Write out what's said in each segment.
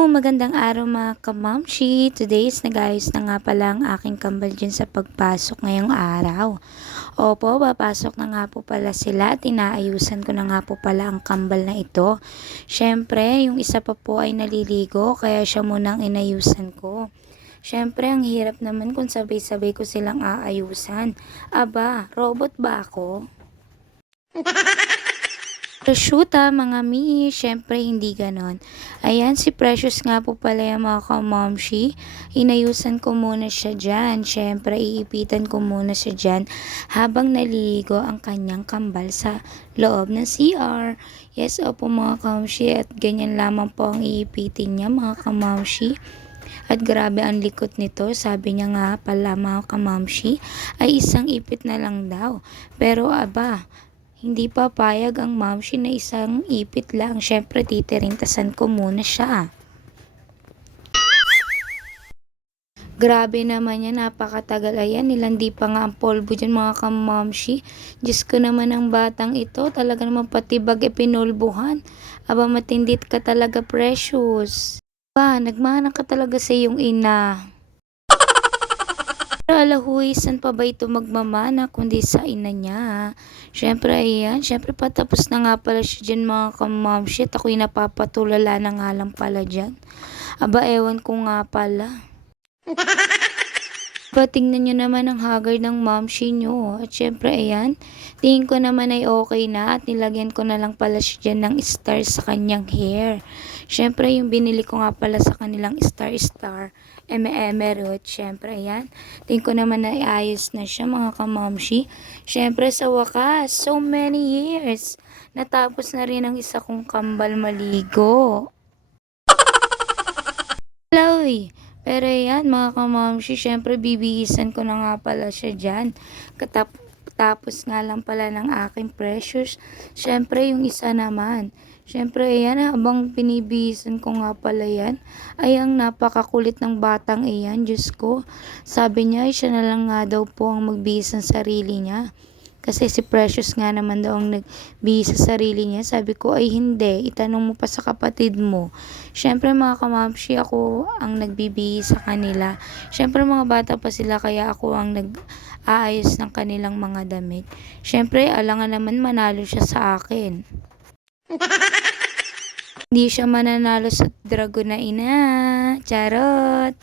Magandang araw mga kamamshi. Today is nag-ayos na nga pala ang aking kambal dyan sa pagpasok ngayong araw. Opo, papasok na nga po pala sila at inaayusan ko na nga po pala ang kambal na ito. Siyempre, yung isa pa po ay naliligo kaya siya munang inayusan ko. Siyempre, ang hirap naman kung sabay-sabay ko silang aayusan. Aba, robot ba ako? Shoota mga mi, syempre hindi ganon. Ayan, si Precious nga po pala yung mga kamomshi. Inayusan ko muna siya dyan. Syempre, iipitan ko muna siya dyan habang naliligo ang kanyang kambal sa loob ng CR. Yes, opo mga kamomshi, at ganyan lamang po ang iipitin niya mga kamomshi. At grabe ang likot nito, sabi niya nga pala mga kamomshi, ay isang ipit na lang daw. Pero aba, hindi papayag ang mamshi na isang ipit lang. Syempre, titirintasan ko muna siya. Grabe naman yan, napakatagal. Ayan, nilandi pa nga ang polvo dyan mga kamamshi. Diyos ko naman ang batang ito. Talaga naman patibag pinulbuhan. Aba, matindit ka talaga, Precious. Ba, nagmana ka talaga sa iyong ina. Pero alahuy, saan pa ba ito magmamana kundi sa ina niya? Syempre, ayan. Syempre, patapos na nga pala siya dyan mga kamamshit. Ako'y napapatulala na nga lang pala dyan. Aba, ewan ko nga pala. Ba, tingnan nyo naman ang haggard ng momshi nyo. At syempre, ayan. Tingin ko naman ay okay na. At nilagyan ko na lang pala siya dyan ng star sa kanyang hair. Syempre, yung binili ko nga pala sa kanilang star. Emerald. Syempre, ayan. Tingin ko naman na ayos na siya mga kamomshi. Syempre, sa wakas, so many years. Natapos na rin ang isa kong kambal maligo. Hello, pero yan mga kamomshi, syempre bibihisan ko na nga pala siya dyan. Tapos nga lang pala ng aking Precious. Syempre yung isa naman. Syempre ayan, habang pinibihisan ko nga pala yan, ay ang napakakulit ng batang iyan, Diyos ko. Sabi niya ay siya na lang nga daw po ang magbihis ng sarili niya. Kasi si Precious nga naman daw ang nagbihis sa sarili niya. Sabi ko ay hindi, itanong mo pa sa kapatid mo. Syempre mga kamamshi, ako ang nagbibihis sa kanila. Syempre mga bata pa sila kaya ako ang nag-aayos ng kanilang mga damit. Syempre alangan naman manalo siya sa akin. Hindi siya mananalo sa dragon na ina. Charot!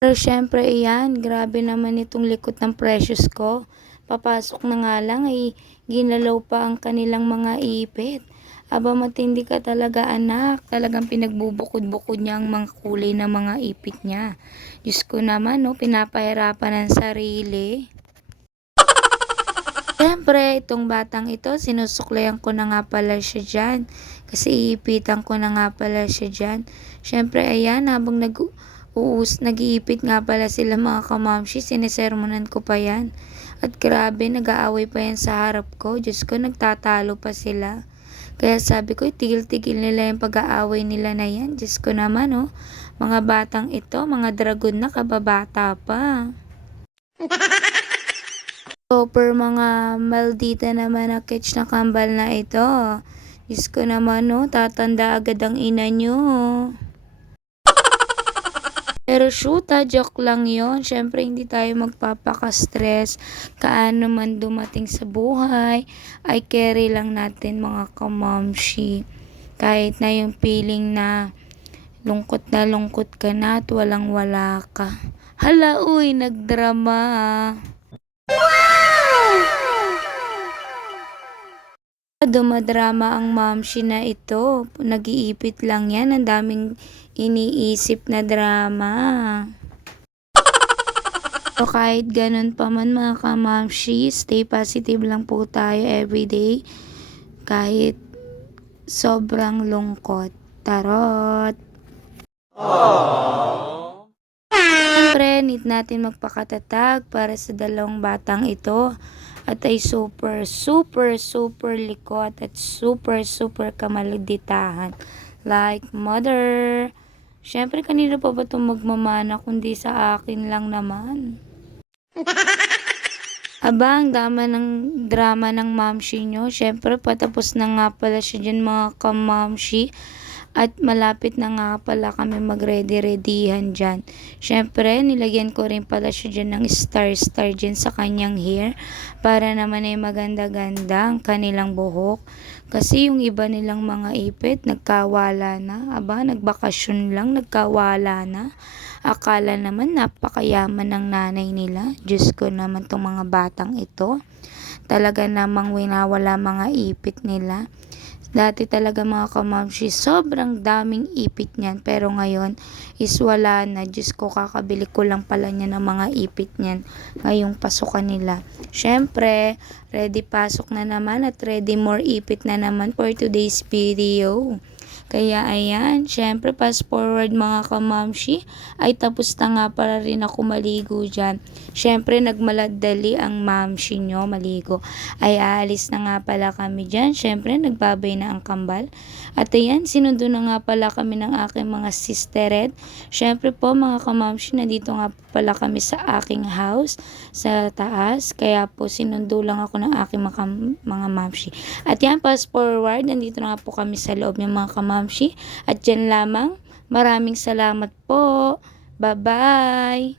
Pero syempre iyan, grabe naman itong likot ng Precious ko. Papasok na nga lang ay ginalaw pa ang kanilang mga ipit. Aba, matindi ka talaga anak. Talagang pinagbubukod-bukod niya ang mga kulay ng mga ipit niya. Diyos ko naman, no, pinapahirapan ang sarili. Siyempre, itong batang ito, sinusuklayan ko na nga pala siya dyan. Kasi iipitan ko na nga pala siya dyan. Siyempre, ayan, habang nag-iipit nga pala sila mga kamamshi, sinisermonan ko pa yan. At grabe, nag-aaway pa yan sa harap ko. Diyos ko, nagtatalo pa sila. Kaya sabi ko, tigil-tigil nila yung pag-aaway nila na yan. Diyos ko naman, oh. Mga batang ito, mga dragon na, kababata pa. Super mga maldita naman na catch na kambal na ito. Diyos ko naman, no, tatanda agad ang ina nyo. Pero shoota, joke lang yon. Syempre, hindi tayo magpapaka-stress. Kaano man dumating sa buhay, ay carry lang natin mga kamamshi. Kahit na yung feeling na lungkot ka na at walang-wala ka. Hala, uy, nagdrama. Dumadrama ang momshi na ito. Nag-iipit lang yan. Ang daming iniisip na drama. So, kahit ganun pa man mga kamomshi, stay positive lang po tayo everyday. Kahit sobrang lungkot. Tarot! Siyempre, need natin magpakatatag para sa dalawang batang ito. At ay super likot at super kamaluditahan. Like mother. Siyempre, kanino pa ba itong magmamana kundi sa akin lang naman. Aba, ang drama ng momshi nyo. Siyempre, patapos na nga pala siya dyan mga kamomshi. At malapit na nga pala kami mag-ready-readyhan dyan. Syempre, nilagyan ko rin pala siya dyan ng star-star dyan sa kanyang hair para naman ay maganda-ganda ang kanilang buhok. Kasi yung iba nilang mga ipit, nagkawala na. Aba, nagbakasyon lang, nagkawala na. Akala naman napakayaman ng nanay nila. Diyos ko naman tong mga batang ito. Talaga namang winawala mga ipit nila. Dati talaga mga kamamshi, sobrang daming ipit niyan. Pero ngayon is wala na. Diyos ko, kakabili ko lang pala niya ng mga ipit niyan ngayong pasukan nila. Syempre, ready pasok na naman at ready more ipit na naman for today's video. Kaya ayan, syempre fast forward mga kamamshi, ay tapos na nga para rin ako maligo dyan. Syempre nagmaladali ang mamshi nyo maligo. Ay aalis na nga pala kami dyan. Syempre nagbabay na ang kambal. At ayan, sinundo na nga pala kami ng aking mga sistered. Syempre po mga kamamshi, nandito nga pala kami sa aking house sa taas. Kaya po sinundo lang ako ng aking mga mamshi. At yan, fast forward, nandito na nga po kami sa loob ng mga kamamshi. At dyan lamang, maraming salamat po. Bye-bye!